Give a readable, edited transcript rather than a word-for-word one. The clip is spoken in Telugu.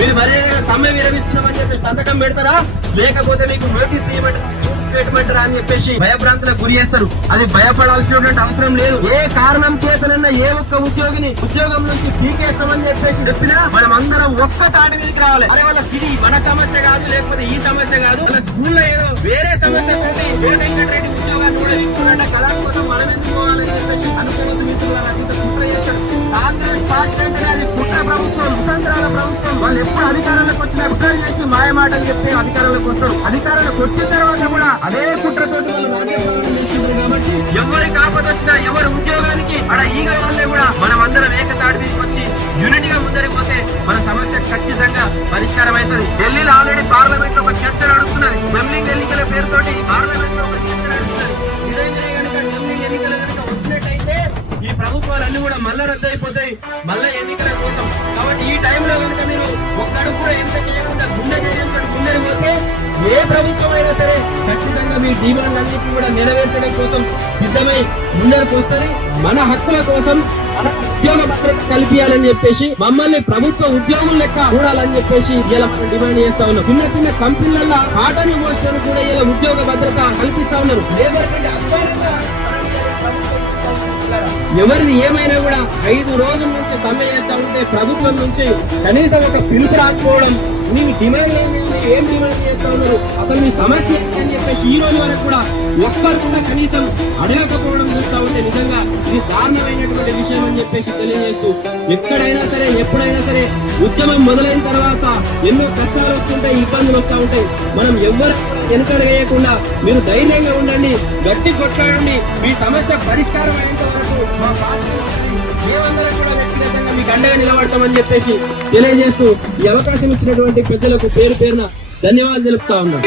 మీరు మరే సమ్మె విరమిస్తున్నామని చెప్పేసి సంతకం పెడతారా, లేకపోతే మీకు నోటీస్ పెట్టమంటారా అని చెప్పేసి భయభ్రాంతులకు గురి చేస్తారు. అది భయపడాల్సినటువంటి అవసరం లేదు. ఏ కారణం చేతనన్నా ఏ ఒక్క ఉద్యోగిని ఉద్యోగం నుంచి పీకేస్తామని చెప్పేసి చెప్పినా మనం అందరం ఒక్క తాటి మీదకి రావాలి. అరే వాళ్ళకి ఇది మన సమస్య కాదు, లేకపోతే ఈ సమస్య కాదు, వాళ్ళ స్కూల్లో ఏదో వేరే సమస్య ఉంటే వెంకటరెడ్డి ఉద్యోగాన్ని కూడా ఇస్తున్నట్ట కళా కోసం మనం ఎందుకు పోవాలని చెప్పేసి అనుకోవద్దు. మిత్రులు కుట్ర చేస్తారు. కాంగ్రెస్ పార్టీ అంటే అది కుట్ర ప్రభుత్వం, కుతంత్రాల ప్రభుత్వం. వాళ్ళు ఎప్పుడు అధికారంలోకి వచ్చిన కుట్ర చేసి మాయమాటలు చెప్పి అధికారంలోకి వస్తారు. అధికారంలోకి వచ్చిన తర్వాత కూడా అదే కుట్రతోటి వాళ్ళు రాజ్యపాలన చేస్తున్నారు. కాబట్టి ఎవరికి ఆపద వచ్చినా ఎవరి ఉద్యోగానికి అక్కడ ఈగ వాళ్ళే కూడా మనం అందరం ఏకతాటి మీదకి వచ్చి యూనిటీగా ముందరికి పోతే మన సమస్య ఖచ్చితంగా పరిష్కారం అవుతుంది. ఢిల్లీలో ఆల్రెడీ పార్లమెంట్ లో ఒక చర్చ నడుస్తున్నది. ఢిల్లీకి ఎన్నికల పేరుతోటి పార్లమెంట్ లో ఒక చర్చ నడుస్తున్నది. నిజంగా కనుక ఢిల్లీ ఎన్నికలు కనుక వచ్చినట్టయితే ఈ ప్రభుత్వాలన్నీ కూడా మళ్ళా రద్దు అయిపోతాయి, మళ్ళా ఎన్నికల కోసం. కాబట్టి ఈ టైంలో కనుక మీరు ఒక్కడు కూడా ఎంత చేయకుండా గుండె ధైర్యంతో ముందరికి పోతే ఏ ప్రభుత్వం అయినా సరే ఖచ్చితంగా మీ డిమాండ్లన్నింటినీ కూడా నెరవేర్చడం కోసం సిద్ధమై ముందరకు వస్తుంది. మన హక్కుల కోసం మన ఉద్యోగ భద్రత కల్పించాలని చెప్పేసి, మమ్మల్ని ప్రభుత్వ ఉద్యోగుల లెక్క చూడాలని చెప్పేసి ఇలా మనం డిమాండ్ చేస్తా ఉన్నాం. చిన్న చిన్న కంపెనీలలో కాటన్ మోస్టర్లు కూడా ఇలా ఉద్యోగ భద్రత కల్పిస్తా ఉన్నారు. లేబర్ కంటే అధ్వానంగా ఎవరిది ఏమైనా కూడా 5 రోజుల నుంచి సమ్మె చేస్తా ఉంటే ప్రభుత్వం నుంచి కనీసం ఒక పిలుపు రాకపోవడం, మీ డిమాండ్ ఏం డిమాండ్ చేస్తా ఉన్నారు, అసలు మీ సమస్య అని చెప్పేసి ఈ రోజు వరకు కూడా ఒక్కరు కూడా కనీసం అడగకపోవడం చూస్తా ఉంటే నిజంగా ఇది దారుణమైనటువంటి విషయం అని చెప్పేసి తెలియజేస్తూ, ఎక్కడైనా సరే ఎప్పుడైనా సరే ఉద్యమం మొదలైన తర్వాత ఎన్నో కష్టాలు వస్తుంటాయి, ఇబ్బందులు వస్తూ ఉంటాయి. మనం ఎవరు వెనుకడేయకుండా మీరు ధైర్యంగా ఉండండి, గట్టి కొట్లాడండి. మీ సమస్య పరిష్కారం అయ్యేంత వరకు మా పార్టీ మేమందరం కూడా వ్యక్తిగతంగా మీకు అండగా నిలబడతామని చెప్పేసి తెలియజేస్తూ ఈ అవకాశం ఇచ్చినటువంటి పెద్దలకు పేరు పేరున ధన్యవాదాలు తెలుపుతా ఉన్నాం.